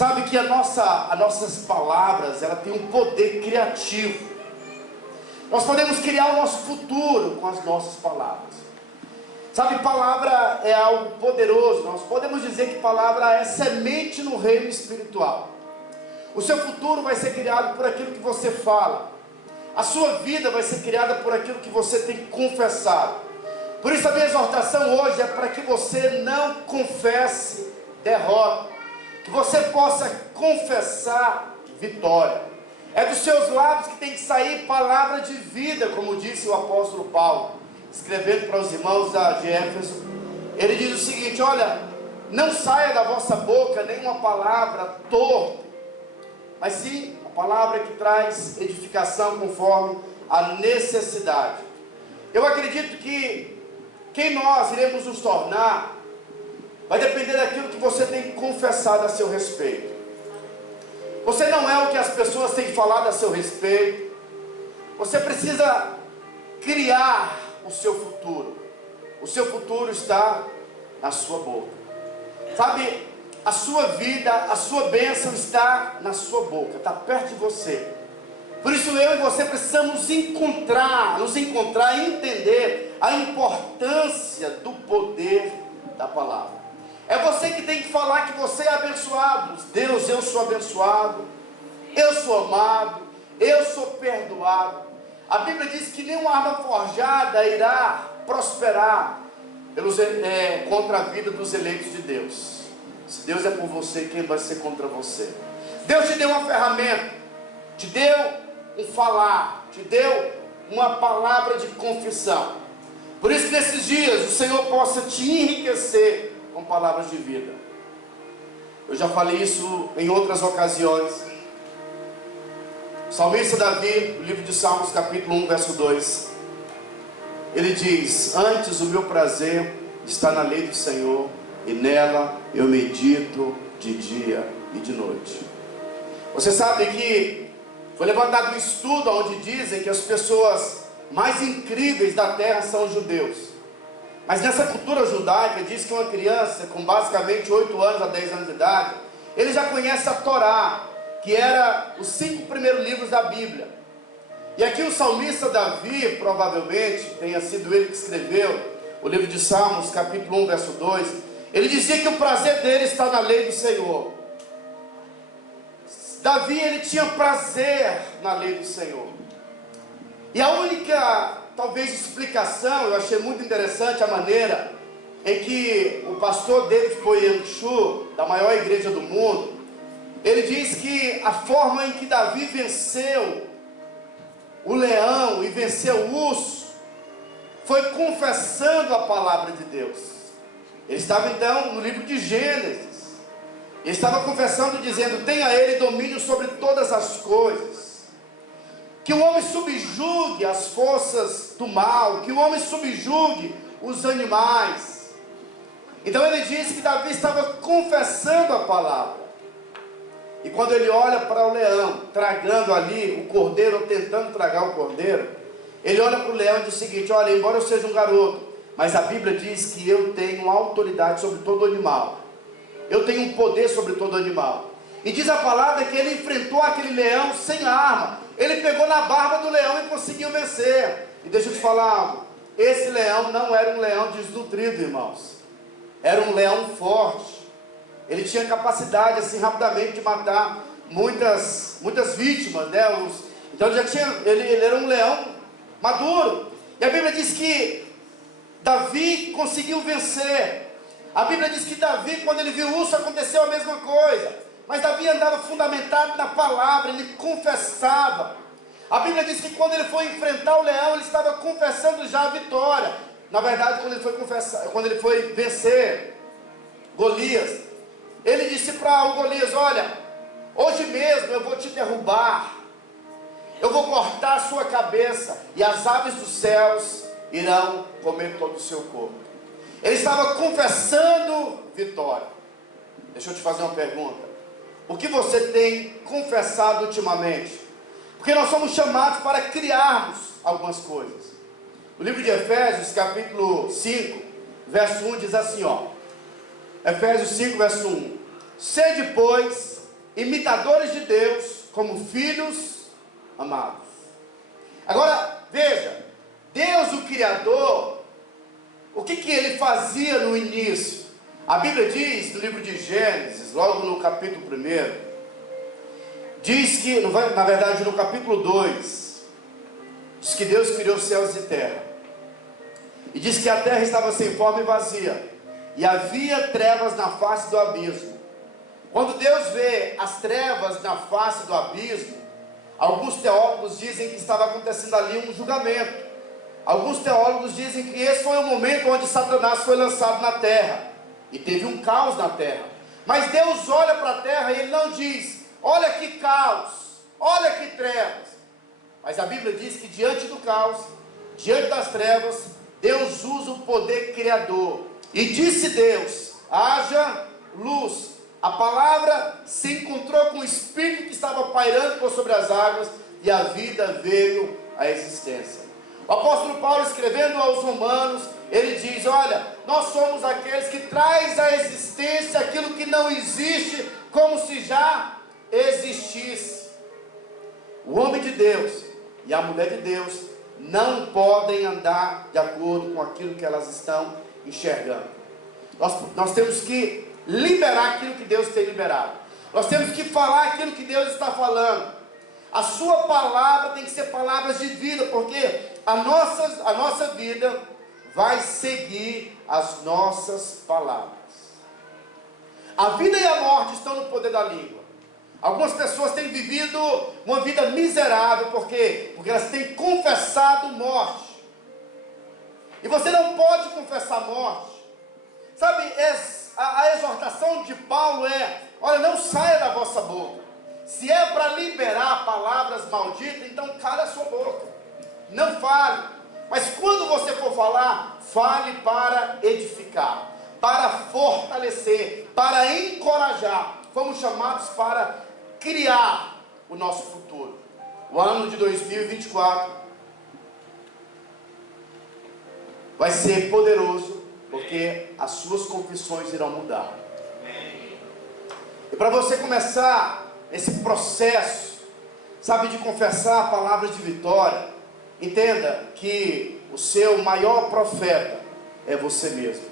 sabe que as nossas palavras, ela tem um poder criativo. Nós podemos criar o nosso futuro com as nossas palavras. Sabe, palavra é algo poderoso. Nós podemos dizer que palavra é semente no reino espiritual. O seu futuro vai ser criado por aquilo que você fala. A sua vida vai ser criada por aquilo que você tem confessado. Por isso a minha exortação hoje é para que você não confesse derrota, que você possa confessar vitória. É dos seus lábios que tem que sair palavra de vida, como disse o apóstolo Paulo, escrevendo para os irmãos de Éfeso. Ele diz o seguinte: olha, não saia da vossa boca nenhuma palavra torpe, mas sim a palavra que traz edificação conforme a necessidade. Eu acredito que quem nós iremos nos tornar vai depender daquilo que você tem confessado a seu respeito. Você não é o que as pessoas têm falado a seu respeito. Você precisa criar o seu futuro. O seu futuro está na sua boca. Sabe, a sua vida, a sua bênção está na sua boca, está perto de você. Por isso eu e você precisamos nos encontrar e entender a importância do poder da palavra. É você que tem que falar que você é abençoado. Deus, eu sou abençoado, eu sou amado, eu sou perdoado. A Bíblia diz que nenhuma arma forjada irá prosperar contra a vida dos eleitos de Deus. Se Deus é por você, quem vai ser contra você? Deus te deu uma ferramenta, te deu um falar, te deu uma palavra de confissão. Por isso que nesses dias o Senhor possa te enriquecer com palavras de vida. Eu já falei isso em outras ocasiões. O salmista Davi, no livro de Salmos, capítulo 1, verso 2, ele diz: antes o meu prazer está na lei do Senhor, e nela eu medito de dia e de noite. Você sabe que foi levantado um estudo onde dizem que as pessoas mais incríveis da terra são os judeus. Mas nessa cultura judaica diz que uma criança com basicamente 8 anos a 10 anos de idade, ele já conhece a Torá, que era os 5 primeiros livros da Bíblia. E aqui o salmista Davi, provavelmente tenha sido ele que escreveu o livro de Salmos, capítulo 1, verso 2, ele dizia que o prazer dele está na lei do Senhor. Davi, ele tinha prazer na lei do Senhor. E a única, talvez, explicação, eu achei muito interessante a maneira em que o pastor David Poyenchu, da maior igreja do mundo, ele diz que a forma em que Davi venceu o leão e venceu o urso foi confessando a palavra de Deus. Ele estava então no livro de Gênesis. Ele estava confessando, dizendo: tenha ele domínio sobre todas as coisas, que o homem subjugue as forças do mal, que o homem subjugue os animais. Então ele disse que Davi estava confessando a palavra. E quando ele olha para o leão tragando ali o cordeiro, ou tentando tragar o cordeiro, ele olha para o leão e diz o seguinte: olha, embora eu seja um garoto, mas a Bíblia diz que eu tenho autoridade sobre todo animal, eu tenho um poder sobre todo animal. E diz a palavra que ele enfrentou aquele leão sem arma. Ele pegou na barba do leão e conseguiu vencer. E deixa eu te falar algo: esse leão não era um leão desnutrido, irmãos. Era um leão forte. Ele tinha capacidade, assim, rapidamente de matar muitas vítimas, né? Então ele era um leão maduro. E a Bíblia diz que Davi conseguiu vencer. A Bíblia diz que Davi, quando ele viu o urso, aconteceu a mesma coisa. Mas Davi andava fundamentado na palavra, ele confessava. A Bíblia diz que quando ele foi enfrentar o leão, ele estava confessando já a vitória. Na verdade, quando ele foi vencer Golias, ele disse para o Golias: olha, hoje mesmo eu vou te derrubar, eu vou cortar a sua cabeça, e as aves dos céus irão comer todo o seu corpo. Ele estava confessando vitória. Deixa eu te fazer uma pergunta: o que você tem confessado ultimamente? Porque nós somos chamados para criarmos algumas coisas. O livro de Efésios, capítulo 5, verso 1 diz assim, ó. Efésios 5, verso 1: sede, pois, imitadores de Deus como filhos amados. Agora, veja, Deus o Criador, o que ele fazia no início? A Bíblia diz, no livro de Gênesis, logo no capítulo 1, diz que, na verdade no capítulo 2, diz que Deus criou céus e terra. E diz que a terra estava sem forma e vazia, e havia trevas na face do abismo. Quando Deus vê as trevas na face do abismo, alguns teólogos dizem que estava acontecendo ali um julgamento. Alguns teólogos dizem que esse foi o momento onde Satanás foi lançado na terra, e teve um caos na terra. Mas Deus olha para a terra e Ele não diz: olha que caos, olha que trevas. Mas a Bíblia diz que diante do caos, diante das trevas, Deus usa o poder criador. E disse Deus: haja luz. A palavra se encontrou com o Espírito que estava pairando por sobre as águas, e a vida veio à existência. O apóstolo Paulo, escrevendo aos Romanos, ele diz: olha, nós somos aqueles que traz à existência aquilo que não existe, como se já existisse. O homem de Deus e a mulher de Deus não podem andar de acordo com aquilo que elas estão enxergando. Nós temos que liberar aquilo que Deus tem liberado. Nós temos que falar aquilo que Deus está falando. A sua palavra tem que ser palavras de vida, porque a nossa vida vai seguir as nossas palavras. A vida e a morte estão no poder da língua. Algumas pessoas têm vivido uma vida miserável, por quê? Porque elas têm confessado morte. E você não pode confessar morte. Sabe, a exortação de Paulo é: olha, não saia da vossa boca. Se é para liberar palavras malditas, então cala a sua boca. Não fale. Mas quando você for falar, fale para edificar, para fortalecer, para encorajar. Fomos chamados para criar o nosso futuro. O ano de 2024 vai ser poderoso, porque as suas confissões irão mudar. E para você começar esse processo, sabe, de confessar palavras de vitória, entenda que o seu maior profeta é você mesmo.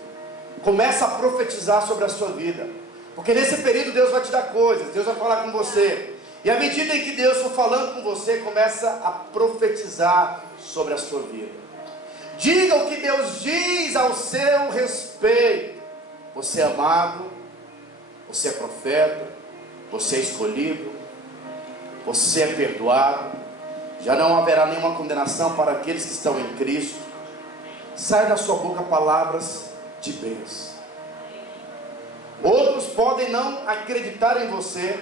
Começa a profetizar sobre a sua vida, porque nesse período Deus vai te dar coisas, Deus vai falar com você. E à medida em que Deus for falando com você, começa a profetizar sobre a sua vida. Diga o que Deus diz ao seu respeito. Você é amado, você é profeta, você é escolhido, você é perdoado, já não haverá nenhuma condenação para aqueles que estão em Cristo. Sai da sua boca palavras de bênção. Outros podem não acreditar em você,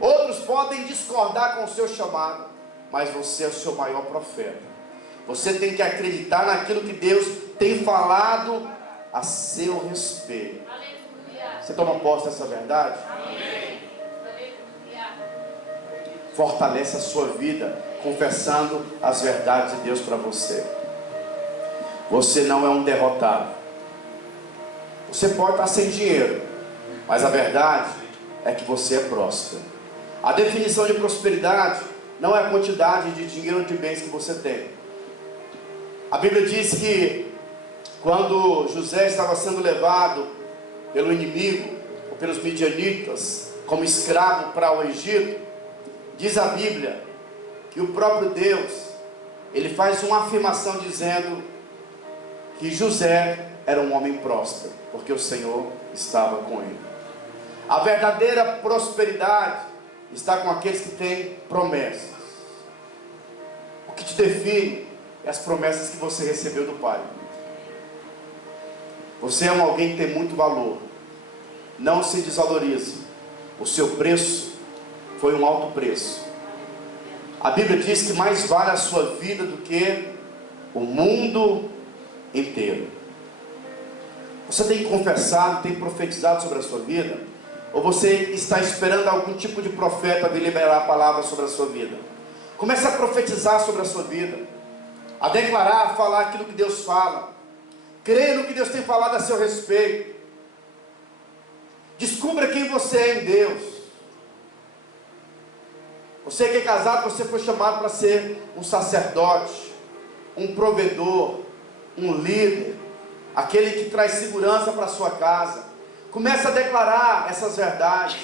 outros podem discordar com o seu chamado, mas você é o seu maior profeta. Você tem que acreditar naquilo que Deus tem falado a seu respeito. Você toma posse dessa verdade? Fortalece a sua vida confessando as verdades de Deus para você. Você não é um derrotado. Você pode estar sem dinheiro, mas a verdade é que você é próspero. A definição de prosperidade não é a quantidade de dinheiro ou de bens que você tem. A Bíblia diz que quando José estava sendo levado pelo inimigo, ou pelos midianitas, como escravo para o Egito, diz a Bíblia que o próprio Deus, ele faz uma afirmação dizendo que José era um homem próspero, porque o Senhor estava com ele. A verdadeira prosperidade está com aqueles que têm promessas. O que te define é as promessas que você recebeu do Pai. Você é alguém que tem muito valor. Não se desvalorize. O seu preço foi um alto preço. A Bíblia diz que mais vale a sua vida do que o mundo inteiro. Você tem confessado, tem profetizado sobre a sua vida? Ou você está esperando algum tipo de profeta vir liberar a palavra sobre a sua vida? Comece a profetizar sobre a sua vida, a declarar, a falar aquilo que Deus fala. Creia no que Deus tem falado a seu respeito. Descubra quem você é em Deus. Você que é casado, você foi chamado para ser um sacerdote, um provedor, um líder, aquele que traz segurança para a sua casa. Comece a declarar essas verdades.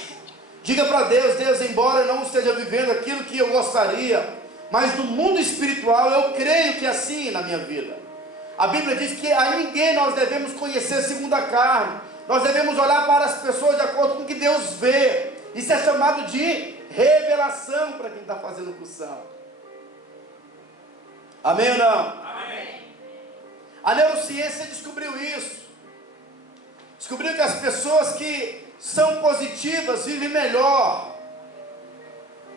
Diga para Deus: Deus, embora eu não esteja vivendo aquilo que eu gostaria, mas no mundo espiritual eu creio que é assim na minha vida. A Bíblia diz que a ninguém nós devemos conhecer segundo a carne. Nós devemos olhar para as pessoas de acordo com o que Deus vê. Isso é chamado de revelação para quem está fazendo cursão. Amém ou não? Amém. A neurociência descobriu isso. Descobriu que as pessoas que são positivas vivem melhor.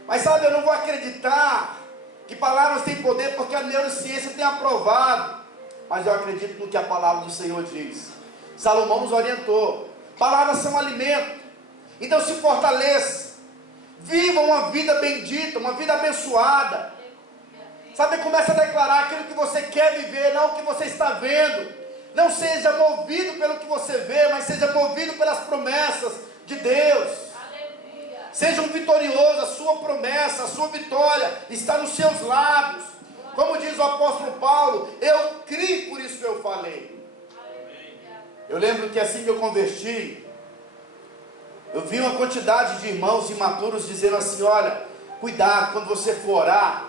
Mas sabe, eu não vou acreditar que palavras têm poder, porque a neurociência tem aprovado. Mas eu acredito no que a palavra do Senhor diz. Salomão nos orientou. Palavras são alimento. Então se fortaleça. Viva uma vida bendita, uma vida abençoada. Sabe, comece a declarar aquilo que você quer viver, não o que você está vendo. Não seja movido pelo que você vê, mas seja movido pelas promessas de Deus. Seja um vitorioso, a sua promessa, a sua vitória está nos seus lábios. Como diz o apóstolo Paulo, eu criei, por isso que eu falei. Eu lembro que assim que eu converti, eu vi uma quantidade de irmãos imaturos dizendo assim: olha, cuidado quando você for orar,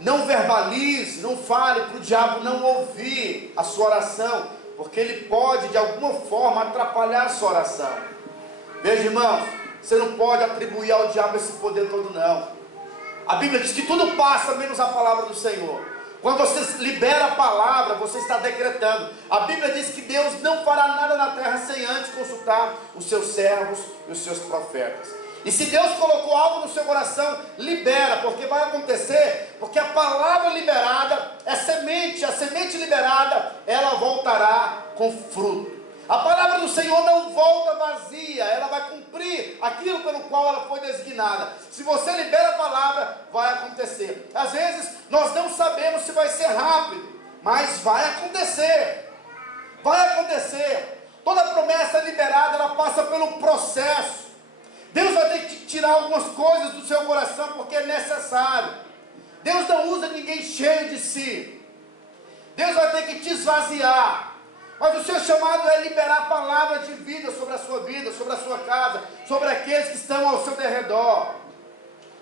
não verbalize, não fale para o diabo não ouvir a sua oração, porque ele pode de alguma forma atrapalhar a sua oração. Veja, irmãos, você não pode atribuir ao diabo esse poder todo, não. A Bíblia diz que tudo passa menos a palavra do Senhor. Quando você libera a palavra, você está decretando. A Bíblia diz que Deus não fará nada na terra sem antes consultar os seus servos e os seus profetas. E se Deus colocou algo no seu coração, libera, porque vai acontecer, porque a palavra liberada é semente, a semente liberada, ela voltará com fruto. A palavra do Senhor não volta vazia, ela vai cumprir aquilo pelo qual ela foi designada. Se você libera a palavra, vai acontecer. Às vezes nós não sabemos se vai ser rápido, mas vai acontecer. Vai acontecer. Toda promessa liberada, ela passa pelo processo. Deus vai ter que tirar algumas coisas do seu coração, porque é necessário. Deus não usa ninguém cheio de si. Deus vai ter que te esvaziar. Mas o seu chamado é liberar a palavra de vida sobre a sua vida, sobre a sua casa, sobre aqueles que estão ao seu derredor.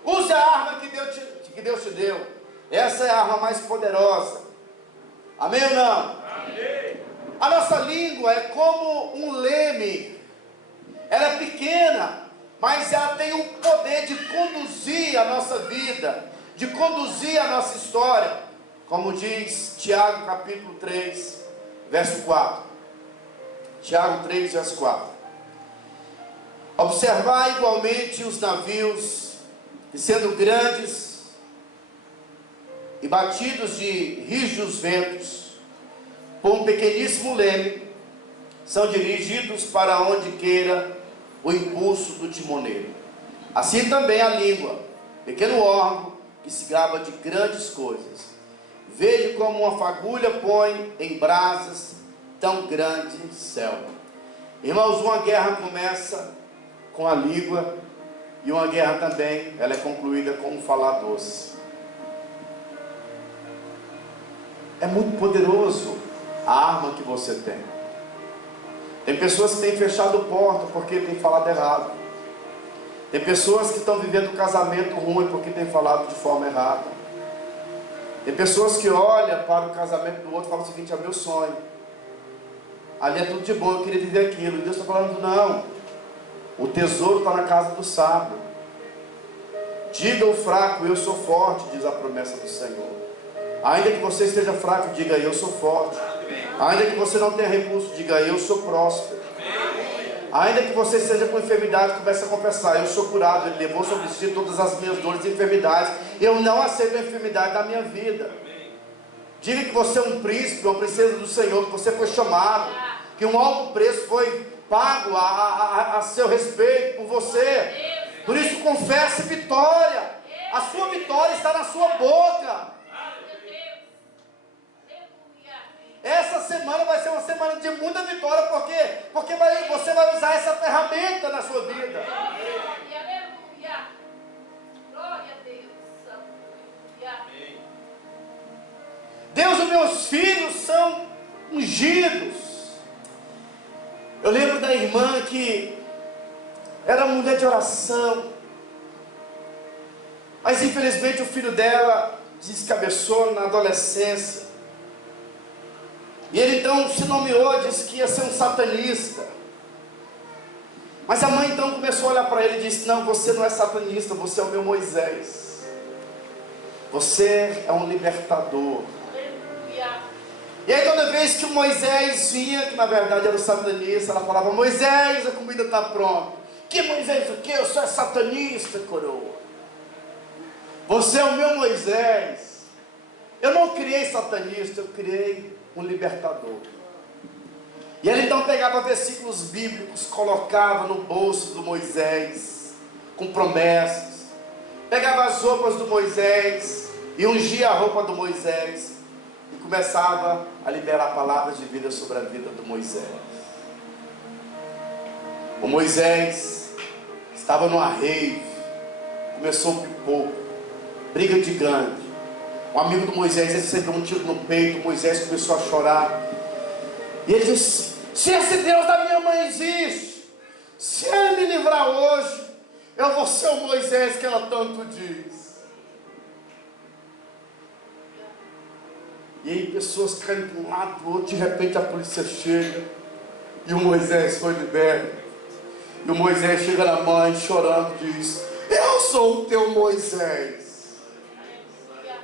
Use a arma que Deus te deu. Essa é a arma mais poderosa. Amém ou não? Amém. A nossa língua é como um leme. Ela é pequena, mas ela tem o poder de conduzir a nossa vida, de conduzir a nossa história. Como diz Tiago capítulo 3, verso 4. Tiago 3, verso 4. Observai igualmente os navios, que sendo grandes e batidos de rijos ventos, por um pequeníssimo leme, são dirigidos para onde queira o impulso do timoneiro. Assim também a língua, pequeno órgão que se gaba de grandes coisas. Veja como uma fagulha põe em brasas tão grande céu. Irmãos, uma guerra começa com a língua, e uma guerra também, ela é concluída com um falar doce. É muito poderoso a arma que você tem. Tem pessoas que têm fechado porta porque têm falado errado. Tem pessoas que estão vivendo um casamento ruim porque têm falado de forma errada. Tem pessoas que olham para o casamento do outro e falam o seguinte: é meu sonho, ali é tudo de bom, eu queria viver aquilo. E Deus está falando: não, o tesouro está na casa do sábio. Diga ao fraco: eu sou forte, diz a promessa do Senhor. Ainda que você esteja fraco, diga: eu sou forte. Ainda que você não tenha recurso, diga: eu sou próspero. Ainda que você esteja com enfermidade, comece a confessar: eu sou curado, Ele levou sobre si todas as minhas dores e enfermidades, eu não aceito a enfermidade na minha vida. Diga que você é um príncipe, uma princesa do Senhor, que você foi chamado, que um alto preço foi pago a seu respeito por você. Por isso confesse vitória. A sua vitória está na sua boca. Essa semana vai ser uma semana de muita vitória, porque você vai usar essa ferramenta na sua vida. Aleluia. Glória a Deus. meus filhos são ungidos. Eu lembro da irmã que era mulher de oração, mas infelizmente o filho dela descabeçou na adolescência. E ele então se nomeou, disse que ia ser um satanista. Mas a mãe então começou a olhar para ele e disse: não, você não é satanista, você é o meu Moisés. Você é um libertador. E aí toda vez que o Moisés vinha, que na verdade era o satanista, ela falava: Moisés, a comida está pronta. Que Moisés o quê? Eu sou satanista, coroa. Você é o meu Moisés. Eu não criei satanista, eu criei um libertador. E ele então pegava versículos bíblicos, colocava no bolso do Moisés, com promessas. Pegava as roupas do Moisés e ungia a roupa do Moisés. E começava a liberar palavras de vida sobre a vida do Moisés. O Moisés estava numa rave, começou um pipoco, briga de gangue. Um amigo do Moisés recebeu um tiro no peito. Moisés começou a chorar. E ele disse: se esse Deus da minha mãe existe, se ele me livrar hoje, eu vou ser o Moisés que ela tanto diz. E aí pessoas caem de um lado para o outro. De repente a polícia chega e o Moisés foi liberto. E o Moisés chega na mãe chorando e diz: eu sou o teu Moisés.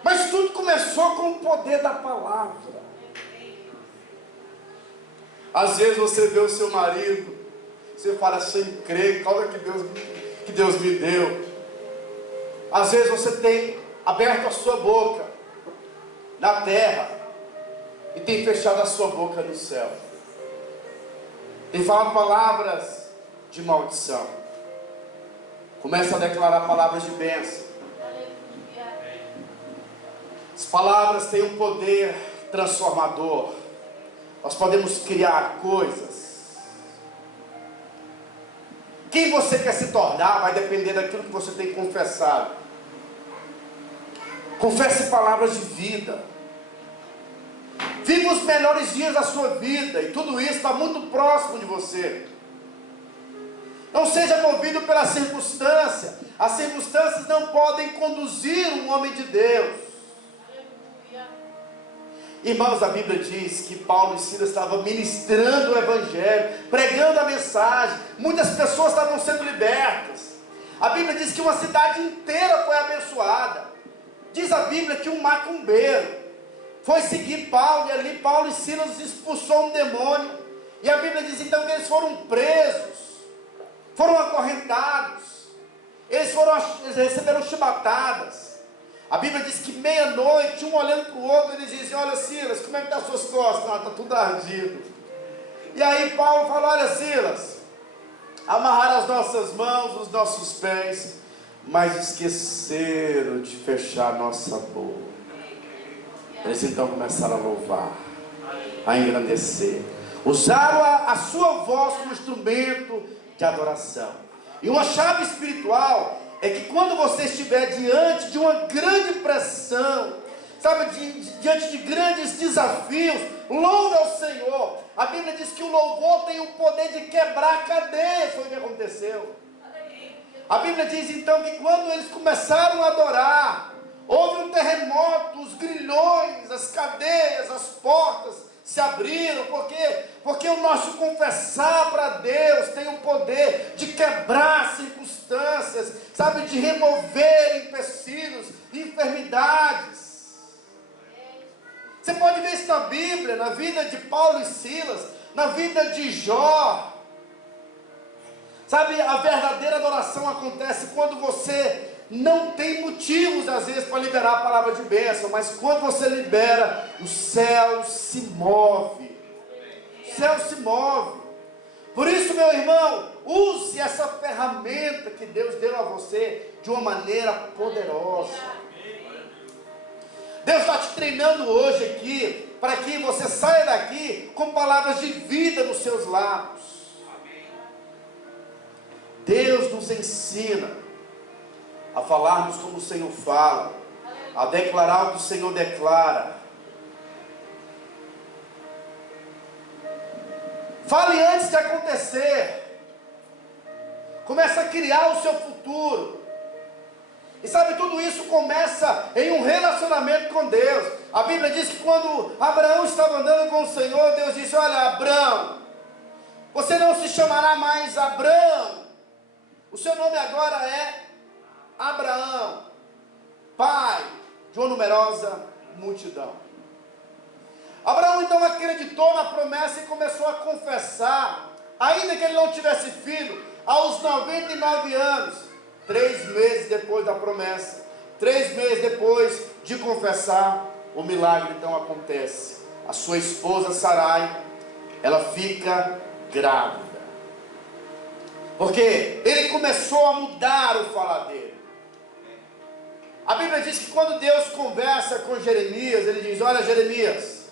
Mas tudo começou com o poder da palavra. Às vezes você vê o seu marido, você fala: sem crer, qual é que Deus me deu. Às vezes você tem aberto a sua boca na terra e tem fechado a sua boca no céu. Tem falado palavras de maldição. Começa a declarar palavras de bênção. As palavras têm um poder transformador. Nós podemos criar coisas. Quem você quer se tornar vai depender daquilo que você tem confessado. Confesse palavras de vida. Viva os melhores dias da sua vida. E tudo isso está muito próximo de você. Não seja movido pela circunstância. As circunstâncias não podem conduzir um homem de Deus. Irmãos, a Bíblia diz que Paulo e Silas estavam ministrando o Evangelho, pregando a mensagem. Muitas pessoas estavam sendo libertas. A Bíblia diz que uma cidade inteira foi abençoada. Diz a Bíblia que um macumbeiro foi seguir Paulo, e ali Paulo e Silas expulsou um demônio. E a Bíblia diz então que eles foram presos, foram acorrentados, eles receberam chibatadas. A Bíblia diz que meia-noite, um olhando para o outro, eles dizem: olha Silas, como é que está as suas costas? Não, está tudo ardido. E aí Paulo falou: olha Silas, amarraram as nossas mãos, os nossos pés, mas esqueceram de fechar a nossa boca. Eles então começaram a louvar, a engrandecer. Usaram a sua voz como instrumento de adoração. E uma chave espiritual é que quando você estiver diante de uma grande pressão, sabe, diante de grandes desafios, louve ao Senhor. A Bíblia diz que o louvor tem o poder de quebrar cadeias. Foi o que aconteceu. A Bíblia diz então que quando eles começaram a adorar, houve um terremoto, os grilhões, as cadeias, as portas se abriram. Por quê? Porque o nosso confessar para Deus tem o poder de quebrar circunstâncias, sabe, de remover empecilhos, enfermidades. Você pode ver isso na Bíblia, na vida de Paulo e Silas, na vida de Jó. Sabe, a verdadeira adoração acontece quando você não tem motivos às vezes para liberar a palavra de bênção, mas quando você libera, o céu se move. O céu se move. Por isso, meu irmão, use essa ferramenta que Deus deu a você de uma maneira poderosa. Deus está te treinando hoje aqui, para que você saia daqui com palavras de vida nos seus lábios. Deus nos ensina a falarmos como o Senhor fala, a declarar o que o Senhor declara. Fale antes de acontecer. Comece a criar o seu futuro. E sabe, tudo isso começa em um relacionamento com Deus. A Bíblia diz que quando Abraão estava andando com o Senhor, Deus disse: olha, Abraão, você não se chamará mais Abraão. O seu nome agora é Abraão, pai de uma numerosa multidão. Abraão então acreditou na promessa e começou a confessar, ainda que ele não tivesse filho, aos 99 anos, 3 meses depois da promessa, 3 meses depois de confessar, o milagre então acontece. A sua esposa Sarai, ela fica grávida, porque ele começou a mudar o falar dele. A Bíblia diz que quando Deus conversa com Jeremias, ele diz: olha, Jeremias,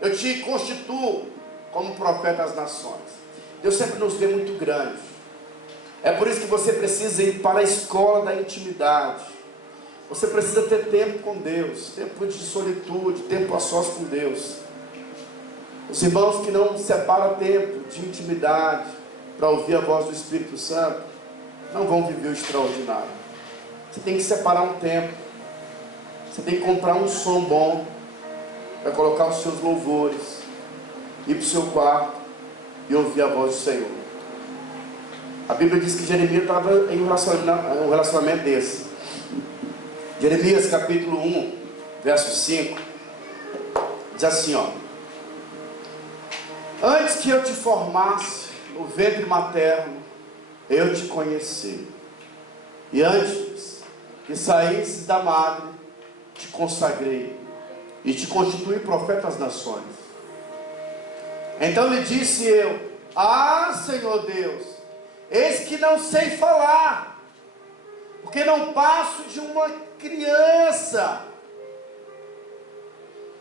eu te constituo como profeta às nações. Deus sempre nos vê muito grande. É por isso que você precisa ir para a escola da intimidade. Você precisa ter tempo com Deus, tempo de solitude, tempo a sós com Deus. Os irmãos que não separam tempo de intimidade para ouvir a voz do Espírito Santo, não vão viver o extraordinário. Você tem que separar um tempo. Você tem que comprar um som bom para colocar os seus louvores, ir para o seu quarto e ouvir a voz do Senhor. A Bíblia diz que Jeremias estava em um relacionamento desse. Jeremias capítulo 1, verso 5, diz assim, ó: antes que eu te formasse no ventre materno, eu te conheci, e antes que saísse da madre, te consagrei, e te constituí profeta às nações. Então lhe disse eu: ah, Senhor Deus, eis que não sei falar, porque não passo de uma criança.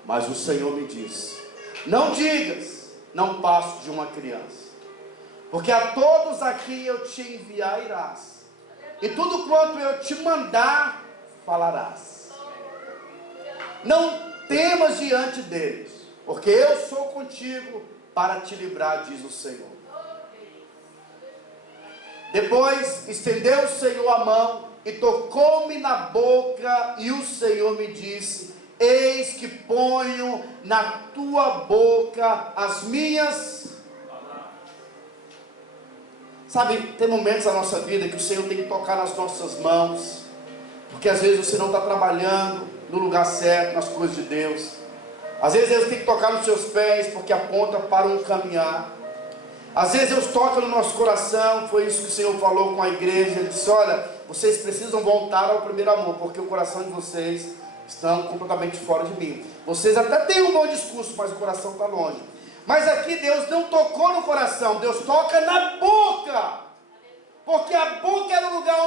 Mas o Senhor me disse: não digas, não passo de uma criança, porque a todos aqui eu te enviar irás, e tudo quanto eu te mandar, falarás. Não temas diante deles, porque eu sou contigo para te livrar, diz o Senhor. Depois estendeu o Senhor a mão e tocou-me na boca, e o Senhor me disse: eis que ponho na tua boca as minhas. Sabe, tem momentos da nossa vida que o Senhor tem que tocar nas nossas mãos, porque às vezes você não está trabalhando no lugar certo, nas coisas de Deus. Às vezes Deus tem que tocar nos seus pés, porque aponta para um caminhar. Às vezes Deus toca no nosso coração. Foi isso que o Senhor falou com a igreja. Ele disse: olha, vocês precisam voltar ao primeiro amor, porque o coração de vocês estão completamente fora de mim. Vocês até têm um bom discurso, mas o coração está longe. Mas aqui Deus não tocou no coração, Deus toca na boca, porque a boca era o lugar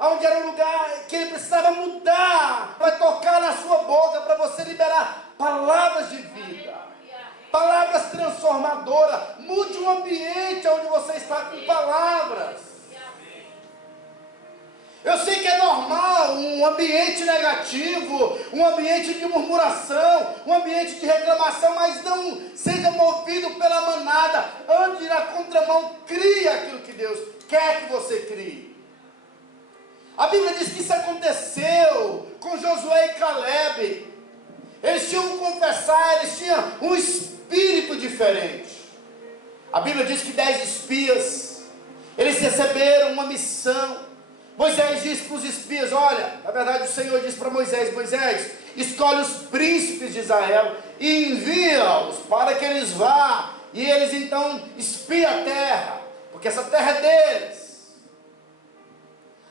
onde era o lugar que ele precisava mudar. Vai tocar na sua boca para você liberar palavras de vida, palavras transformadoras. Mude o ambiente onde você está com palavras. Eu sei que é normal um ambiente negativo, um ambiente de murmuração, um ambiente de reclamação, mas não seja movido pela manada. Ande na contramão, crie aquilo que Deus quer que você crie. A Bíblia diz que isso aconteceu com Josué e Caleb. Eles tinham que confessar, eles tinham um espírito diferente. A Bíblia diz que 10 espias, eles receberam uma missão. Moisés disse para os espias: olha, na verdade o Senhor disse para Moisés: Moisés, escolhe os príncipes de Israel e envia-os para que eles vá, e eles então espiem a terra, porque essa terra é deles.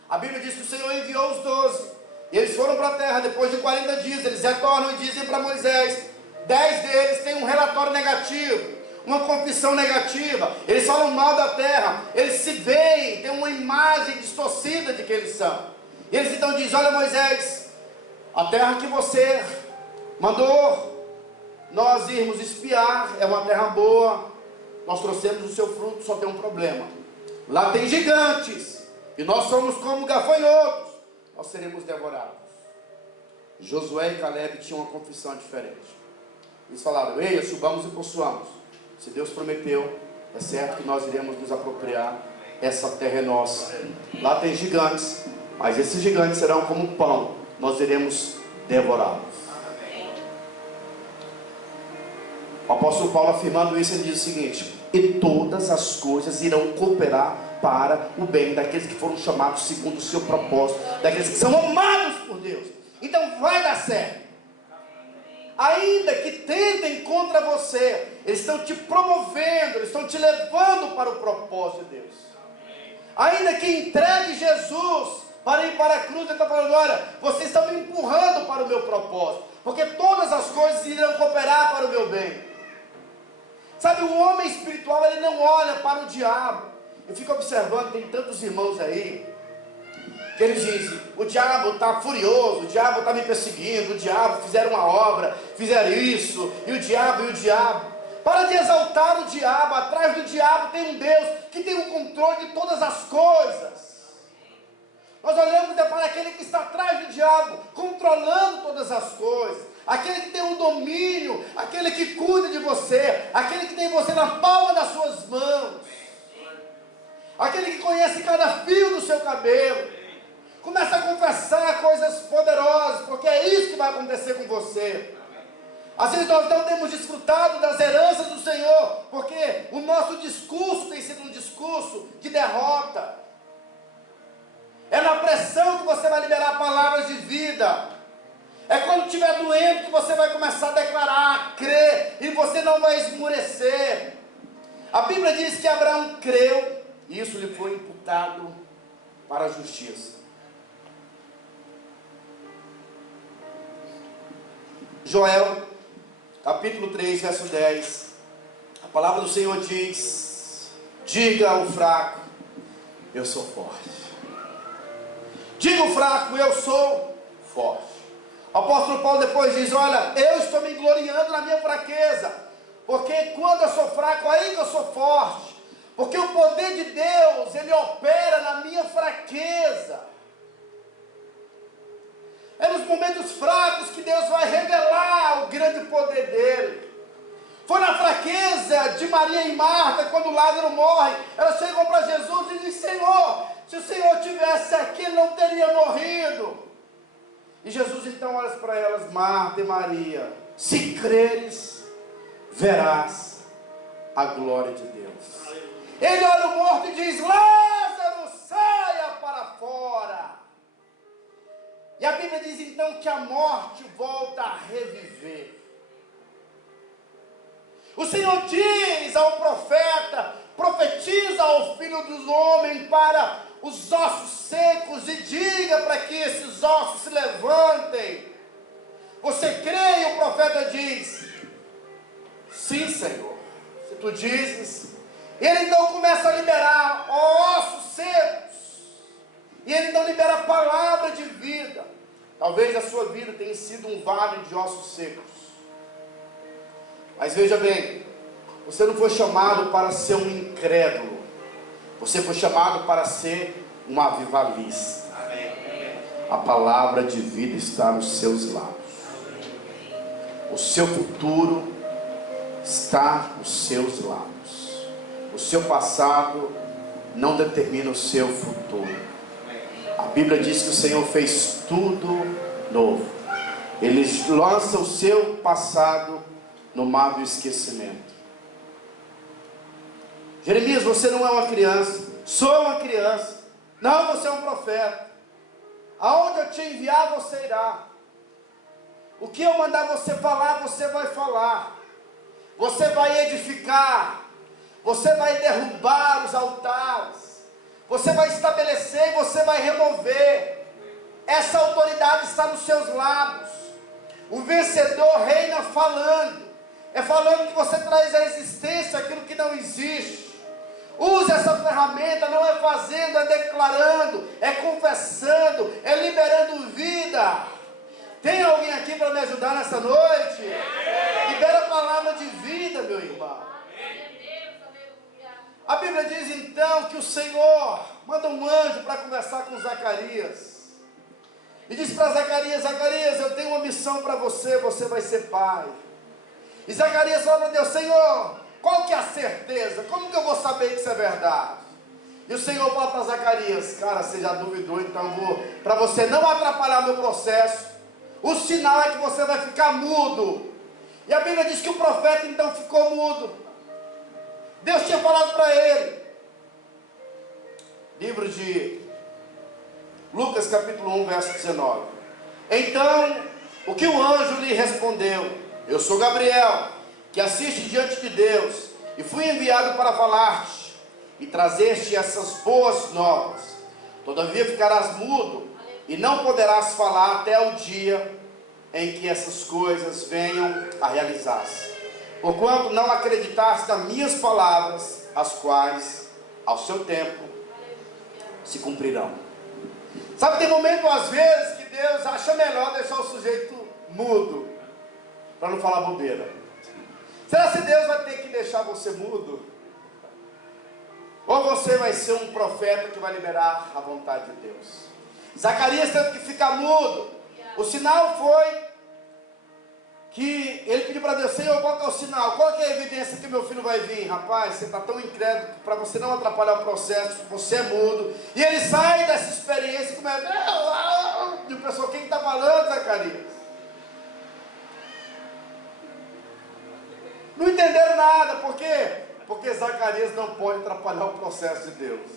A Bíblia diz que o Senhor enviou os 12, e eles foram para a terra. Depois de 40 dias, eles retornam e dizem para Moisés: 10 deles têm um relatório negativo, uma confissão negativa, eles falam mal da terra, eles se veem, têm uma imagem distorcida de quem eles são. E eles então dizem: olha, Moisés, a terra que você mandou nós irmos espiar é uma terra boa, nós trouxemos o seu fruto, só tem um problema: lá tem gigantes, e nós somos como gafanhotos, nós seremos devorados. Josué e Caleb tinham uma confissão diferente. Eles falaram: ei, subamos e possuamos. Se Deus prometeu, é certo que nós iremos nos apropriar. Essa terra é nossa. Lá tem gigantes, mas esses gigantes serão como pão, nós iremos devorá-los. O apóstolo Paulo, afirmando isso, ele diz o seguinte: e todas as coisas irão cooperar para o bem daqueles que foram chamados segundo o seu propósito, daqueles que são amados por Deus. Então vai dar certo. Ainda que tentem contra você, eles estão te promovendo, eles estão te levando para o propósito de Deus. Ainda que entregue Jesus para ir para a cruz, ele está falando: olha, vocês estão me empurrando para o meu propósito, porque todas as coisas irão cooperar para o meu bem. Sabe, o homem espiritual, ele não olha para o diabo. Eu fico observando, tem tantos irmãos aí, que eles dizem: o diabo está furioso, o diabo está me perseguindo, o diabo fizeram uma obra, fizeram isso, e o diabo. Para de exaltar o diabo. Atrás do diabo tem um Deus que tem o controle de todas as coisas. Nós olhamos para aquele que está atrás do diabo, controlando todas as coisas, aquele que tem o domínio, aquele que cuida de você, aquele que tem você na palma das suas mãos, aquele que conhece cada fio do seu cabelo. Começa a confessar coisas poderosas, porque é isso que vai acontecer com você. Às vezes nós não temos desfrutado das heranças do Senhor, porque o nosso discurso tem sido um discurso de derrota. É na pressão que você vai liberar palavras de vida. É quando estiver doente que você vai começar a declarar, a crer, e você não vai esmurecer. A Bíblia diz que Abraão creu, e isso lhe foi imputado para a justiça. Joel, capítulo 3, verso 10. A palavra do Senhor diz: diga ao fraco, eu sou forte. Diga ao fraco, eu sou forte. O apóstolo Paulo depois diz: olha, eu estou me gloriando na minha fraqueza, porque quando eu sou fraco, aí que eu sou forte. Porque o poder de Deus, ele opera na minha fraqueza. É nos momentos fracos que Deus vai revelar o grande poder dele. Foi na fraqueza de Maria e Marta, quando Lázaro morre, elas chegam para Jesus e dizem: Senhor, se o Senhor estivesse aqui, ele não teria morrido. E Jesus então olha para elas: Marta e Maria, se creres, verás a glória de Deus. Ele olha o morto e diz: Lázaro, saia para fora. E a Bíblia diz então que a morte volta a reviver. O Senhor diz ao profeta: profetiza ao Filho dos Homens para os ossos secos, e diga para que esses ossos se levantem. Você crê? E o profeta diz: sim, Senhor, se tu dizes. Ele então começa a liberar ossos secos, e ele então libera a palavra de vida. Talvez a sua vida tenha sido um vale de ossos secos, mas veja bem, você não foi chamado para ser um incrédulo, você foi chamado para ser um avivalista. A palavra de vida está nos seus lábios, o seu futuro está nos seus lábios, o seu passado não determina o seu futuro. A Bíblia diz que o Senhor fez tudo novo. Ele lança o seu passado no mar do esquecimento. Jeremias, você não é uma criança. Sou uma criança. Não, você é um profeta. Aonde eu te enviar, você irá. O que eu mandar você falar, você vai falar. Você vai edificar. Você vai derrubar os altares. Você vai estabelecer e você vai remover. Essa autoridade está nos seus lábios. O vencedor reina falando. É falando que você traz à existência aquilo que não existe. Use essa ferramenta, não é fazendo, é declarando, é confessando, é liberando vida. Tem alguém aqui para me ajudar nessa noite? Libera a palavra de vida, meu irmão. A Bíblia diz então que o Senhor manda um anjo para conversar com Zacarias. E diz para Zacarias: Zacarias, eu tenho uma missão para você, você vai ser pai. E Zacarias fala para Deus: Senhor, Qual que é a certeza? Como que eu vou saber que isso é verdade? E o Senhor fala para Zacarias: cara, você já duvidou, então para você não atrapalhar meu processo, o sinal é que você vai ficar mudo. E a Bíblia diz que o profeta então ficou mudo. Deus tinha falado para ele. Livro de Lucas capítulo 1, verso 19. Então, o que o anjo lhe respondeu: eu sou Gabriel, que assiste diante de Deus, e fui enviado para falar-te e trazer-te essas boas novas. Todavia ficarás mudo e não poderás falar até o dia em que essas coisas venham a realizar-se, porquanto não acreditaste nas minhas palavras, as quais ao seu tempo se cumprirão. Sabe, tem momento às vezes que Deus acha melhor deixar o sujeito mudo, para não falar bobeira. Será que Deus vai ter que deixar você mudo? Ou você vai ser um profeta que vai liberar a vontade de Deus? Zacarias teve que ficar mudo. O sinal foi que ele pediu para Deus: Senhor, qual que é o sinal? Qual que é a evidência que meu filho vai vir? Rapaz, você está tão incrédulo que para você não atrapalhar o processo, você é mudo. E ele sai dessa experiência e começa: e o pessoal: quem está falando, Zacarias? Não entenderam nada. Por quê? Porque Zacarias não pode atrapalhar o processo de Deus.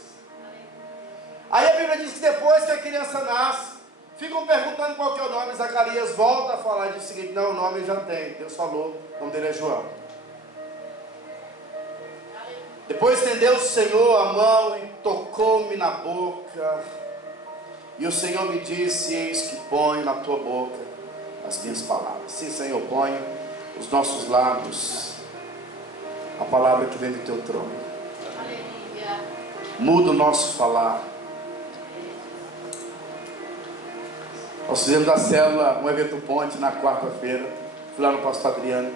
Aí a Bíblia diz que depois que a criança nasce, ficam perguntando qual que é o nome. Zacarias volta a falar e diz o seguinte: não, o nome já tem, Deus falou, o nome dele é João. Depois estendeu o Senhor a mão e tocou-me na boca, e o Senhor me disse: eis que ponho na tua boca as minhas palavras. Sim, Senhor, põe os nossos lábios a palavra que vem do teu trono. Muda o nosso falar. Nós fizemos da célula um evento ponte na quarta-feira. Fui lá no pastor Adriano.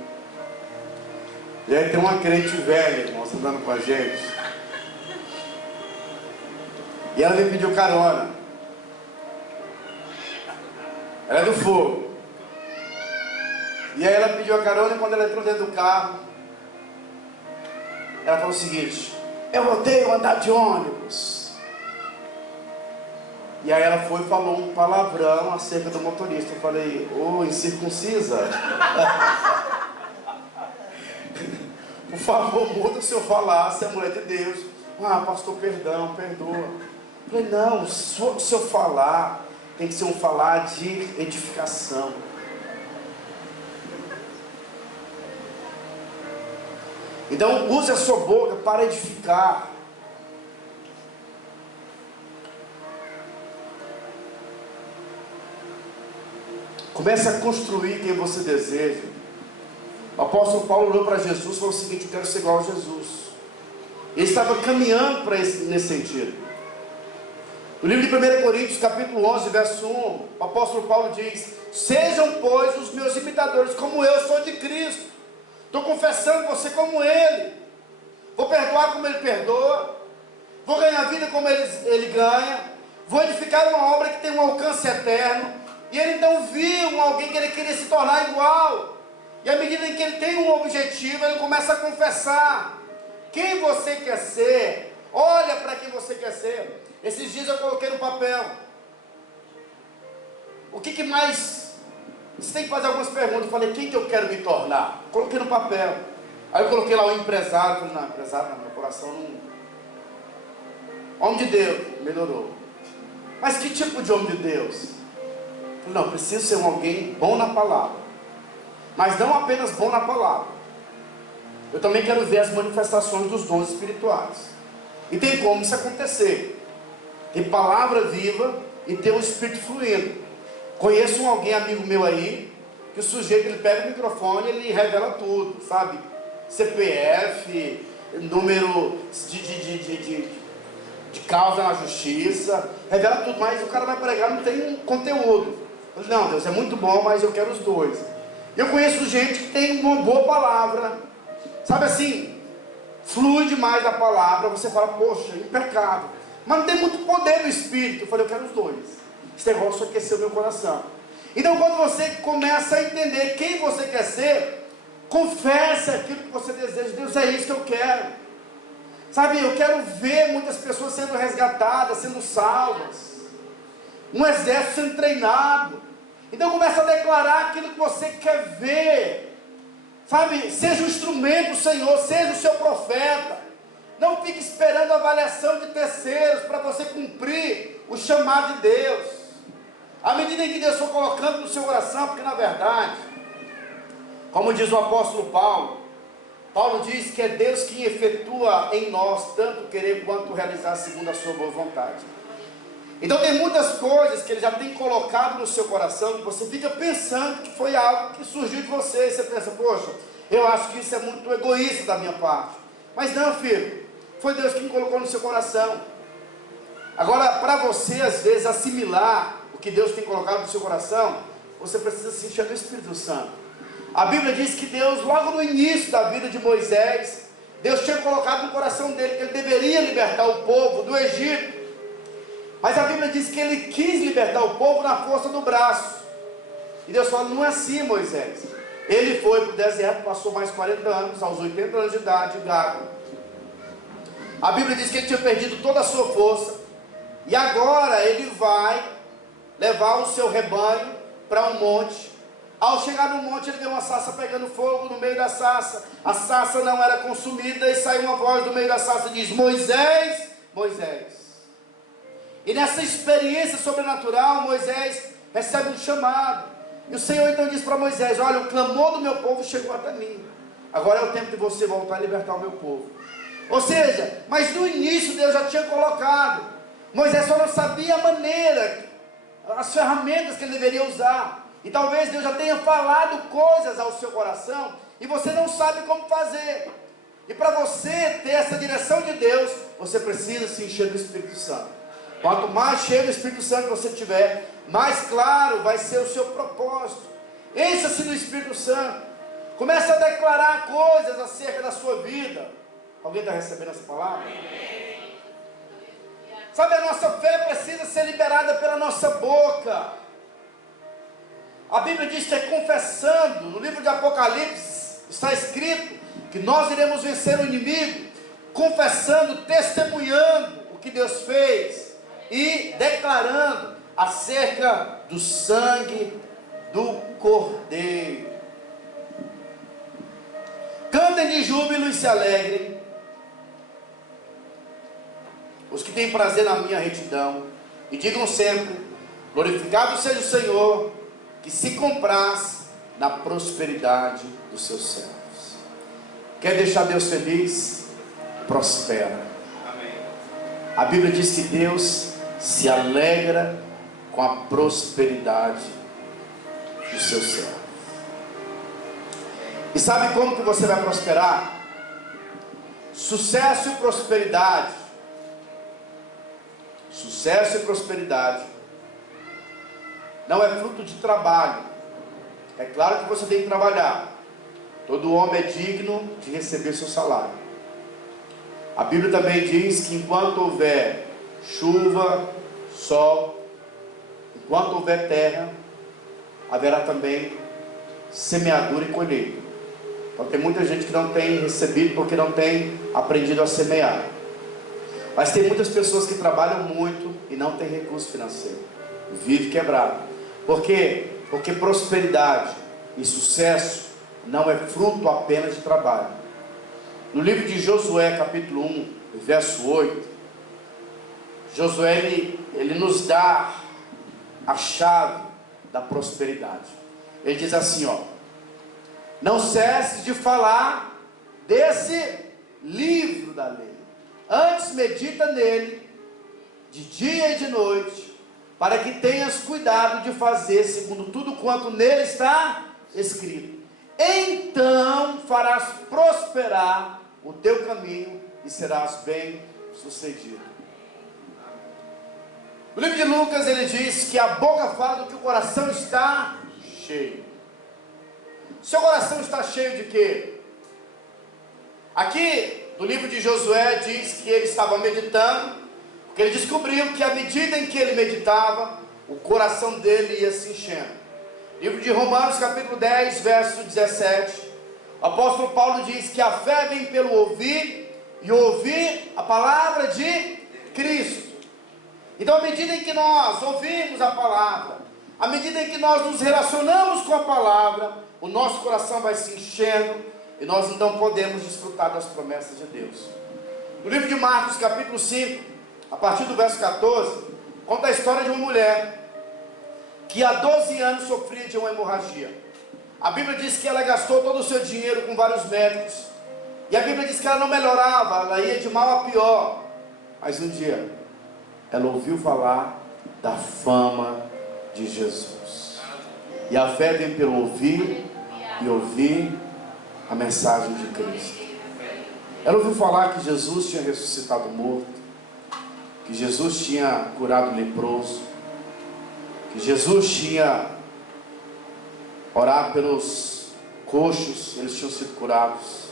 E aí tem uma crente velha, irmãos, andando com a gente. E ela me pediu carona. Ela é do fogo. E aí ela pediu a carona, e quando ela entrou dentro do carro, ela falou o seguinte: eu odeio andar de ônibus. E aí ela foi e falou um palavrão acerca do motorista. Eu falei: ô, incircuncisa, por favor, muda o seu falar, se é mulher de Deus. Ah, pastor, perdão, perdoa. Eu falei: não, o seu falar tem que ser um falar de edificação. Então use a sua boca para edificar. Comece a construir quem você deseja. O apóstolo Paulo olhou para Jesus e falou o seguinte: eu quero ser igual a Jesus. Ele estava caminhando nesse sentido. No livro de 1 Coríntios capítulo 11, verso 1, o apóstolo Paulo diz: sejam, pois, os meus imitadores, como eu sou de Cristo. Estou confessando você como Ele. Vou perdoar como Ele perdoa. Vou ganhar vida como Ele ganha. Vou edificar uma obra que tem um alcance eterno. E ele então viu alguém que ele queria se tornar igual. E à medida em que ele tem um objetivo, ele começa a confessar quem você quer ser. Olha para quem você quer ser. Esses dias eu coloquei no papel: o que mais? Você tem que fazer algumas perguntas. Eu falei: quem que eu quero me tornar? Coloquei no papel. Aí eu coloquei lá o empresário. Falei: não, empresário não, meu coração não. Homem de Deus, melhorou. Mas que tipo de homem de Deus? Eu falei: não, preciso ser alguém bom na palavra. Mas não apenas bom na palavra. Eu também quero ver as manifestações dos dons espirituais. E tem como isso acontecer. Tem palavra viva e tem o Espírito fluindo. Conheço alguém, amigo meu aí, que o sujeito, ele pega o microfone e ele revela tudo, sabe? CPF, número de causa na justiça, revela tudo, mas o cara vai pregar, não tem conteúdo. Eu falei: não, Deus, é muito bom, mas eu quero os dois. Eu conheço gente que tem uma boa palavra, sabe assim, flui demais da palavra, você fala: poxa, impecável, mas não tem muito poder no Espírito. Eu falei: eu quero os dois. Esse negócio aqueceu meu coração. Então, quando você começa a entender quem você quer ser, Confesse aquilo que você deseja. Deus, é isso que eu quero. Sabe, eu quero ver muitas pessoas sendo resgatadas, sendo salvas. Um exército sendo treinado. Então começa a declarar aquilo que você quer ver. Sabe, seja um instrumento do Senhor, seja o seu profeta. Não fique esperando a avaliação de terceiros para você cumprir o chamado de Deus. À medida em que Deus for colocando no seu coração, porque na verdade, como diz o apóstolo Paulo, Paulo diz que é Deus quem efetua em nós tanto querer quanto realizar segundo a sua boa vontade. Então tem muitas coisas que Ele já tem colocado no seu coração, que você fica pensando que foi algo que surgiu de você, e você pensa, poxa, eu acho que isso é muito egoísta da minha parte. Mas não, filho, foi Deus quem colocou no seu coração. Agora, para você às vezes assimilar o que Deus tem colocado no seu coração, você precisa se encher do Espírito Santo. A Bíblia diz que Deus, logo no início da vida de Moisés, Deus tinha colocado no coração dele que ele deveria libertar o povo do Egito. Mas a Bíblia diz que ele quis libertar o povo na força do braço. E Deus falou, não é assim, Moisés. Ele foi para o deserto, passou mais 40 anos, aos 80 anos de idade, gago. A Bíblia diz que ele tinha perdido toda a sua força. E agora ele vai levar o seu rebanho para um monte. Ao chegar no monte, ele vê uma sarça pegando fogo no meio da sarça. A sarça não era consumida e saiu uma voz do meio da sarça e diz, Moisés, Moisés. E nessa experiência sobrenatural, Moisés recebe um chamado. E o Senhor então diz para Moisés, olha, o clamor do meu povo chegou até mim. Agora é o tempo de você voltar a libertar o meu povo. Ou seja, mas no início Deus já tinha colocado. Moisés só não sabia a maneira, as ferramentas que ele deveria usar. E talvez Deus já tenha falado coisas ao seu coração e você não sabe como fazer. E para você ter essa direção de Deus, você precisa se encher do Espírito Santo. Quanto mais cheio do Espírito Santo você tiver, mais claro vai ser o seu propósito. Encha-se do Espírito Santo. Comece a declarar coisas acerca da sua vida. Alguém está recebendo essa palavra? Sabe, a nossa fé precisa ser liberada pela nossa boca. A Bíblia diz que é confessando. No livro de Apocalipse está escrito que nós iremos vencer o inimigo, confessando, testemunhando o que Deus fez e declarando acerca do sangue do Cordeiro. Cantem de júbilo e se alegrem os que têm prazer na minha retidão, e digam sempre, glorificado seja o Senhor, que se compraz na prosperidade dos seus servos. Quer deixar Deus feliz? Prospera. Amém. A Bíblia diz que Deus se alegra com a prosperidade dos seus servos. E sabe como que você vai prosperar? Sucesso e prosperidade. Sucesso e prosperidade não é fruto de trabalho. É claro que você tem que trabalhar. Todo homem é digno de receber seu salário. A Bíblia também diz que enquanto houver chuva, sol, enquanto houver terra, haverá também semeadura e colheita. Então tem muita gente que não tem recebido porque não tem aprendido a semear. Mas tem muitas pessoas que trabalham muito e não têm recurso financeiro, vive quebrado. Por quê? Porque prosperidade e sucesso não é fruto apenas de trabalho. No livro de Josué, capítulo 1, verso 8, Josué ele nos dá a chave da prosperidade. Ele diz assim, ó: não cesse de falar desse livro da lei, antes medita nele de dia e de noite, para que tenhas cuidado de fazer segundo tudo quanto nele está escrito. Então farás prosperar o teu caminho e serás bem sucedido. No livro de Lucas ele diz que a boca fala do que o coração está cheio. Seu coração está cheio de quê? Aqui no livro de Josué diz que ele estava meditando, porque ele descobriu que à medida em que ele meditava, o coração dele ia se enchendo. Livro de Romanos capítulo 10, verso 17, O apóstolo Paulo diz que a fé vem pelo ouvir, e ouvir a palavra de Cristo. Então, à medida em que nós ouvimos a palavra, à medida em que nós nos relacionamos com a palavra, o nosso coração vai se enchendo, e nós então podemos desfrutar das promessas de Deus. No livro de Marcos, capítulo 5, a partir do verso 14, conta a história de uma mulher que há 12 anos sofria de uma hemorragia. A Bíblia diz que ela gastou todo o seu dinheiro com vários médicos, e a Bíblia diz que ela não melhorava, ela ia de mal a pior. Mas um dia, ela ouviu falar da fama de Jesus, e a fé vem pelo ouvir, e ouvir a mensagem de Cristo. Ela ouviu falar que Jesus tinha ressuscitado morto, que Jesus tinha curado o leproso, que Jesus tinha orado pelos coxos, eles tinham sido curados.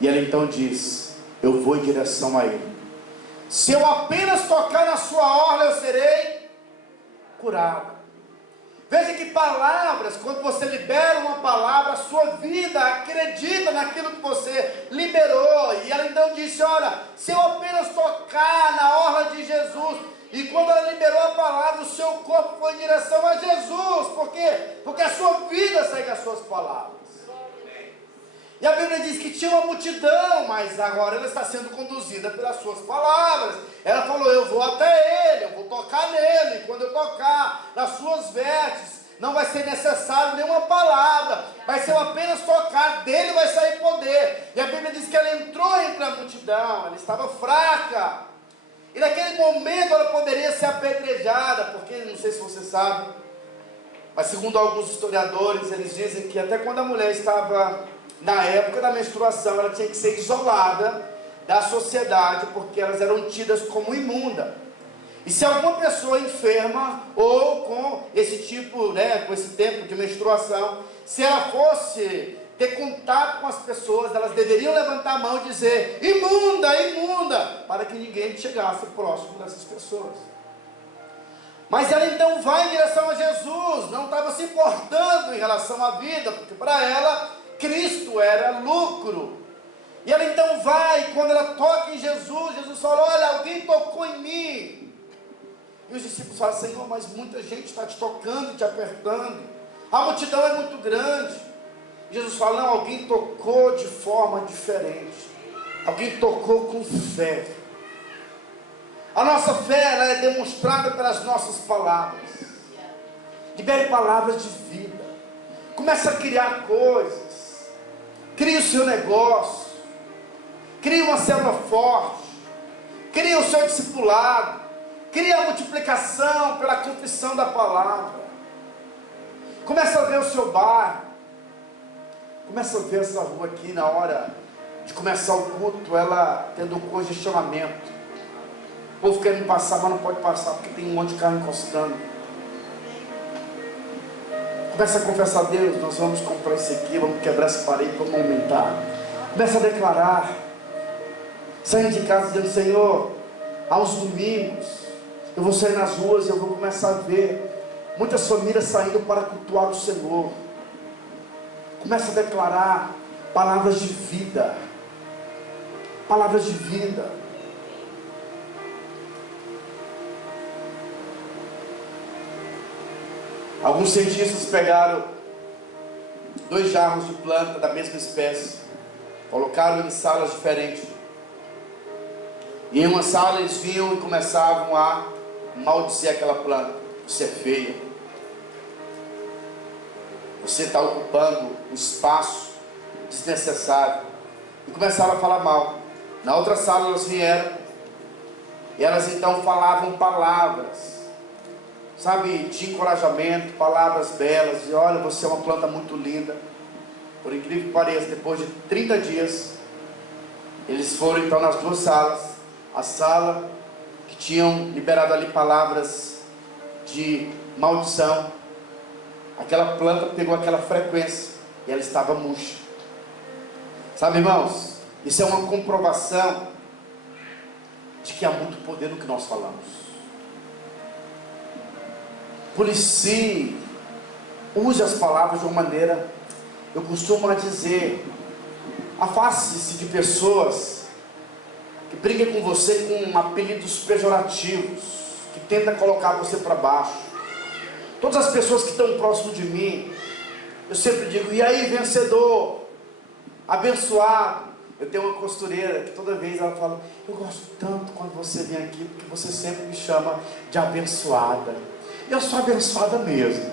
E ela então diz: eu vou em direção a Ele. Se eu apenas tocar na sua orla, eu serei curado. Veja que palavras, quando você libera uma palavra, a sua vida acredita naquilo que você liberou. E ela então disse: olha, se eu apenas tocar na orla de Jesus. E quando ela liberou a palavra, o seu corpo foi em direção a Jesus. Por quê? Porque a sua vida segue as suas palavras. E a Bíblia diz que tinha uma multidão, mas agora ela está sendo conduzida pelas suas palavras. Ela falou: eu vou até ele, eu vou tocar nele. Quando eu tocar nas suas vestes, não vai ser necessário nenhuma palavra, mas se eu apenas tocar dele, vai sair poder. E a Bíblia diz que ela entrou entre a multidão, ela estava fraca. E naquele momento ela poderia ser apedrejada, porque não sei se você sabe, mas segundo alguns historiadores, eles dizem que até quando a mulher estava na época da menstruação, ela tinha que ser isolada da sociedade, porque elas eram tidas como imunda. E se alguma pessoa enferma, ou com esse tipo, com esse tempo de menstruação, se ela fosse ter contato com as pessoas, elas deveriam levantar a mão e dizer: imunda, imunda, para que ninguém chegasse próximo dessas pessoas. Mas ela então vai em direção a Jesus, não estava se importando em relação à vida, porque para ela Cristo era lucro. E ela então vai, e quando ela toca em Jesus, Jesus fala: olha, alguém tocou em mim. E os discípulos falam: Senhor, mas muita gente está te tocando, te apertando, a multidão é muito grande. Jesus fala: não, alguém tocou de forma diferente, alguém tocou com fé. A nossa fé, ela é demonstrada pelas nossas palavras. Libere palavras de vida, comece a criar coisas, crie o seu negócio, crie uma célula forte, crie o seu discipulado, crie a multiplicação pela confissão da palavra. Comece a ver o seu bairro, começa a ver essa rua aqui na hora de começar o culto, ela tendo um congestionamento. O povo querendo passar, mas não pode passar porque tem um monte de carro encostando. Começa a confessar a Deus: nós vamos comprar isso aqui, vamos quebrar essa parede, vamos aumentar. Começa a declarar, saindo de casa dizendo: Senhor, aos domingos eu vou sair nas ruas e eu vou começar a ver muitas famílias saindo para cultuar o Senhor. Começa a declarar palavras de vida, palavras de vida. Alguns cientistas pegaram 2 jarros de planta da mesma espécie, colocaram em salas diferentes, e em uma sala eles vinham e começavam a maldizer aquela planta: você é feia, você está ocupando um espaço desnecessário. E começaram a falar mal. Na outra sala elas vieram, e elas então falavam palavras, sabe, de encorajamento, palavras belas, e olha, você é uma planta muito linda. Por incrível que pareça, depois de 30 dias, eles foram então nas 2 salas, a sala que tinham liberado ali palavras de maldição, aquela planta pegou aquela frequência e ela estava murcha. Sabe, irmãos, isso é uma comprovação de que há muito poder no que nós falamos. Policie, use as palavras de uma maneira Eu costumo dizer, afaste-se de pessoas que briguem com você com apelidos pejorativos, que tentam colocar você para baixo. Todas as pessoas que estão próximo de mim, eu sempre digo, e aí, vencedor, abençoado. Eu tenho uma costureira que toda vez ela fala, eu gosto tanto quando você vem aqui, porque você sempre me chama de abençoada. Eu sou abençoada mesmo.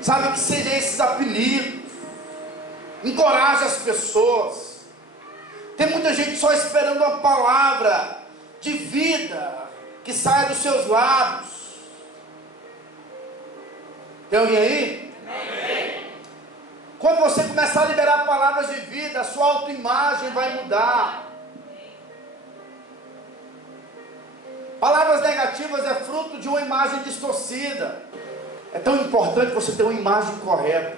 Sabe, que seja esses apelidos. Encoraje as pessoas. Tem muita gente só esperando uma palavra de vida que saia dos seus lábios. Tem alguém aí? Amém. Quando você começar a liberar palavras de vida, a sua autoimagem vai mudar. Palavras negativas é fruto de uma imagem distorcida. É tão importante você ter uma imagem correta.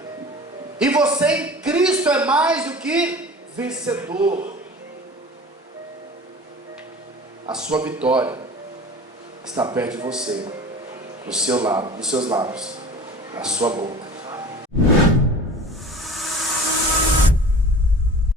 E você em Cristo é mais do que vencedor. A sua vitória está perto de você, no seu lado, nos seus lábios, na sua boca.